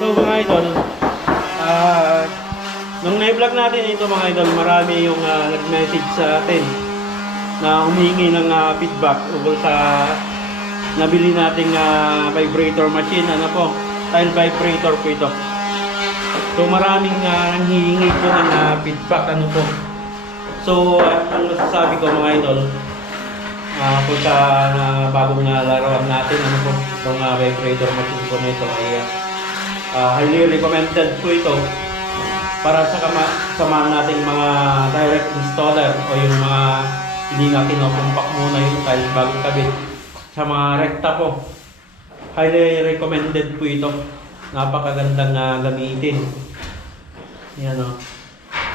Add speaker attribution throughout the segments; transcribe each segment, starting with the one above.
Speaker 1: So mga idol, ah nung na-vlog natin ito mga idol, marami yung ah, nag-message sa atin na humingi ng ah, feedback ukol sa nabili nating ah, vibrator machine. Ano po? Tile vibrator po ito. So maraming uh, nanghihingi po ng ah, feedback. Ano po? So, ah, ang masasabi ko mga idol, Ah, po sa ah, bagong uh, laruan natin, ano po, itong uh, vibrator machine po nito ay ah, highly recommended po ito para sa kama samahan nating mga direct installer o yung mga hindi na kinukumpak muna yung tiles bago kabit sa mga rekta po. Highly recommended po ito. Napakagandang uh, gamitin. Yan o.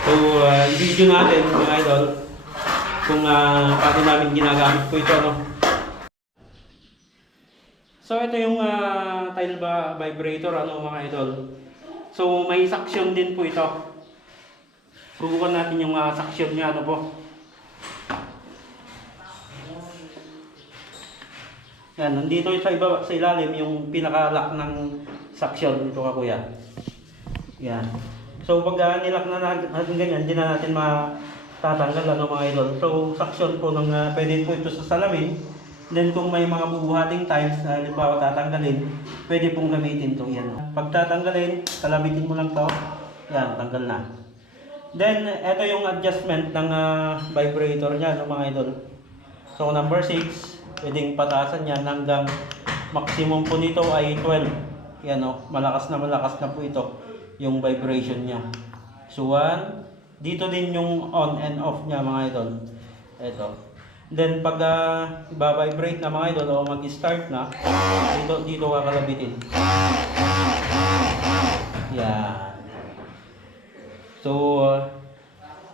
Speaker 1: So, uh, i-video natin mga idol kung uh, paano namin ginagamit po ito. No? So, ito yung uh, tile ba vibrator, ano mga idol. So, may suction din po ito. Subukan natin yung uh, suction niya, ano po. Yan, nandito sa iba sa ilalim yung pinaka-lock ng suction nito ka kuya. Yan. So pag uh, nilak na natin ganyan, hindi na natin matatanggal ano mga idol. So suction po ng uh, pwede po ito sa salamin. Then kung may mga bubuhating tiles na halimbawa tatanggalin, pwede pong gamitin to yan. Pag tatanggalin, kalabitin mo lang to. Yan, tanggal na. Then ito yung adjustment ng uh, vibrator niya no, mga idol. So number 6, pwedeng pataasan yan hanggang maximum po nito ay 12. Yan o, malakas na malakas na po ito yung vibration niya. So 1, dito din yung on and off niya mga idol. Ito. Then pag uh, iba-vibrate na mga idol o mag-start na, dito dito kakalabitin. Yan. So uh,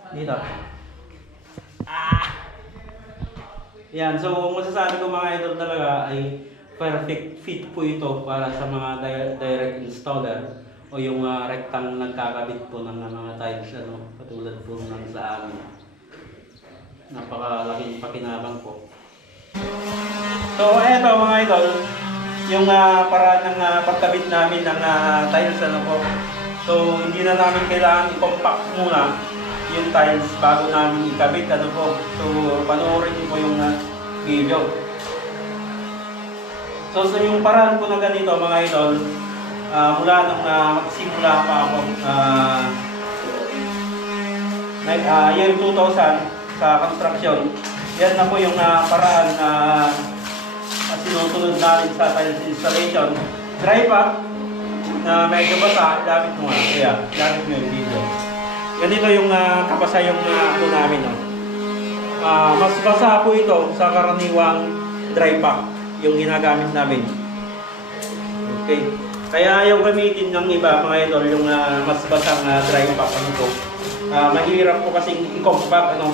Speaker 1: dito. Yan, so masasabi ko mga idol talaga ay perfect fit po ito para sa mga di- direct installer o yung uh, rectang nagkakabit po ng mga tiles ano, katulad po ng sa amin. Napakalaking pakinabang po. So eto mga idol, yung uh, paraan ng uh, pagkabit namin ng uh, tiles ano po. So hindi na namin kailangan i-compact muna yung tiles bago namin ikabit ano po. So panoorin niyo po yung uh, video. So sa yung paraan po na ganito mga idol, ah, mula nung uh, magsimula pa ako uh, like, ah, year 2000 sa construction, yan na po yung uh, paraan na uh, sinusunod namin sa tiles installation. Dry pack na medyo basa, gamit mo nga. Kaya, gamit mo yung video. Ganito yung uh, kapasa yung uh, ano namin. No? Ah, mas basa po ito sa karaniwang dry pack yung ginagamit namin. Okay. Kaya ayaw gamitin ng iba mga idol yung ah, mas basang ah, dry pack ano po. Ah, mahirap po kasing i-compact ano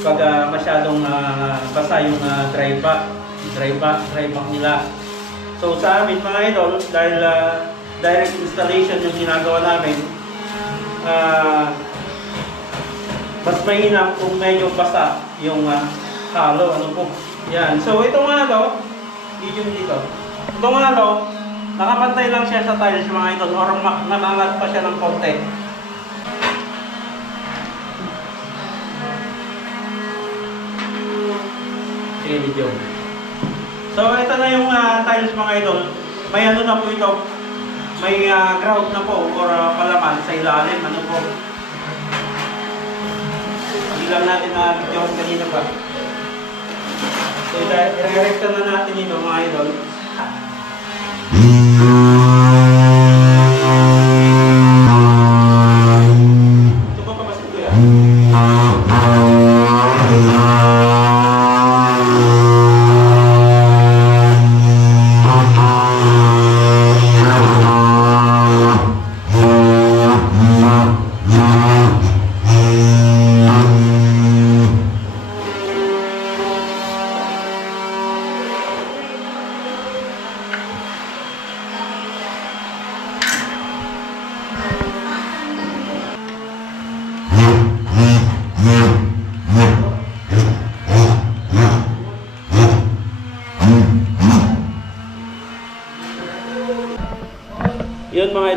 Speaker 1: pag ah, masyadong ah, basa yung ah, dry pack, dry pack, dry pack nila. So sa amin mga idol dahil ah, direct installation yung ginagawa namin ah mas mainam kung medyo basa yung uh, halo, ano po. Yan. So, ito nga to, video mo dito. Ito nga to, nakapantay lang siya sa tiles mga idol or nakangat pa siya ng konti. Video. So, ito na yung uh, tiles mga idol. May ano na po ito. May uh, grout na po or uh, palaman sa ilalim. Ano po. Hindi natin na video kanina pa. So, i-directa na natin ito mga idol.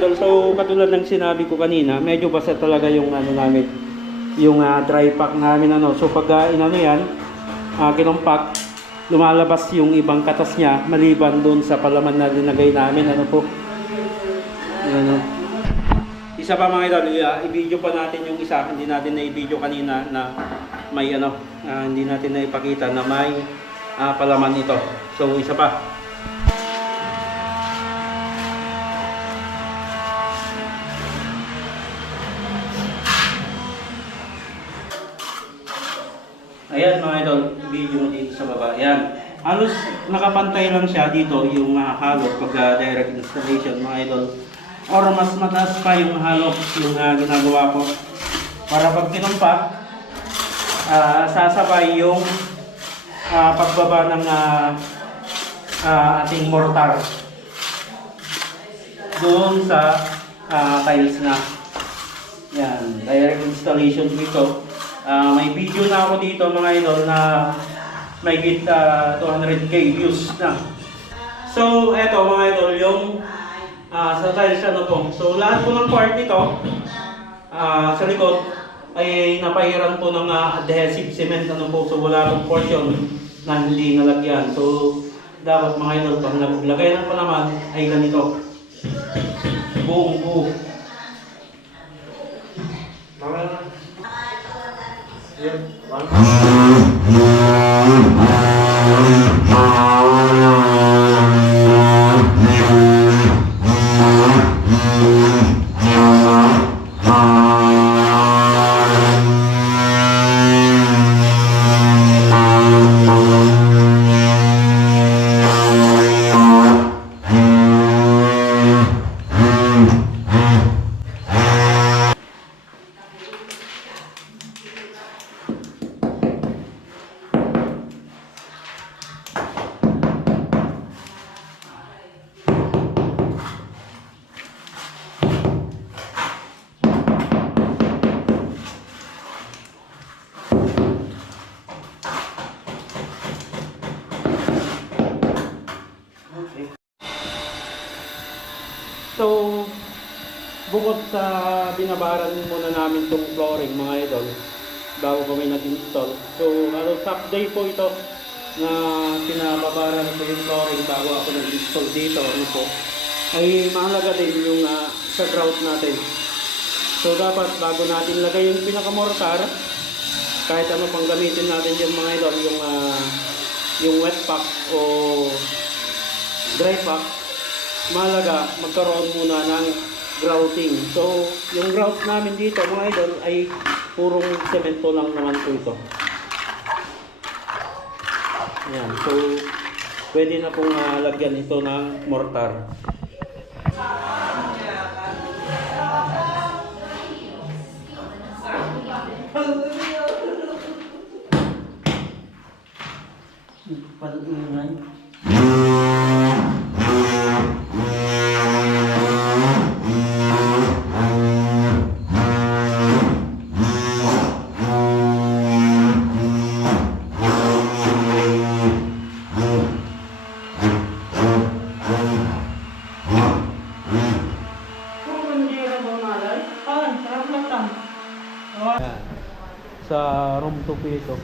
Speaker 1: Idol, so katulad ng sinabi ko kanina, medyo basa talaga yung ano namin, yung ah, dry pack namin ano. So pag uh, inano yan, uh, kinumpak, lumalabas yung ibang katas niya maliban doon sa palaman na linagay namin ano po. Yan, oh. Isa pa mga idol, i- i-video pa natin yung isa, hindi natin na i-video kanina na may ano, ah, hindi natin na ipakita na may ah, palaman ito. So isa pa. Ayan mga idol, video mo dito sa baba. Ayan. Halos nakapantay lang siya dito yung uh, halo pag ah, direct installation mga idol. Or mas mataas pa yung halo yung ah, ginagawa ko. Para pag kinumpak, ah, sasabay yung ah, pagbaba ng ah, ah, ating mortar doon sa ah, tiles na. Yan, direct installation dito. Ah, may video na ako dito mga idol na may git ah, 200k views na. So, eto mga idol, yung ah, sa tiles ano po. So, lahat po ng part nito ah, sa likod ay napahiran po ng ah, adhesive cement ano po. So, wala pong portion na hindi nalagyan. So, dapat mga idol, pag naglagay ng palaman ay ganito. Buong buo. Okay. sa binabaran muna namin itong flooring mga idol, bago kami nag-install. So, ano, top day po ito na pinababaran ko yung flooring bago ako nag-install dito. Ano po, ay mahalaga din yung ah, sa grout natin. So, dapat bago natin lagay yung pinakamortar, kahit ano pang gamitin natin yung mga idol, yung, ah, yung wet pack o dry pack, mahalaga magkaroon muna ng grouting. So, yung grout namin dito, mga idol, ay purong semento lang naman po ito. Ayan, so, pwede na pong ah, lagyan ito ng mortar. Sa room 2 po ito.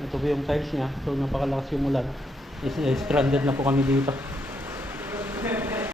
Speaker 1: Ito po yung tiles niya. So napakalakas yung ulan. Is, is stranded na po kami dito.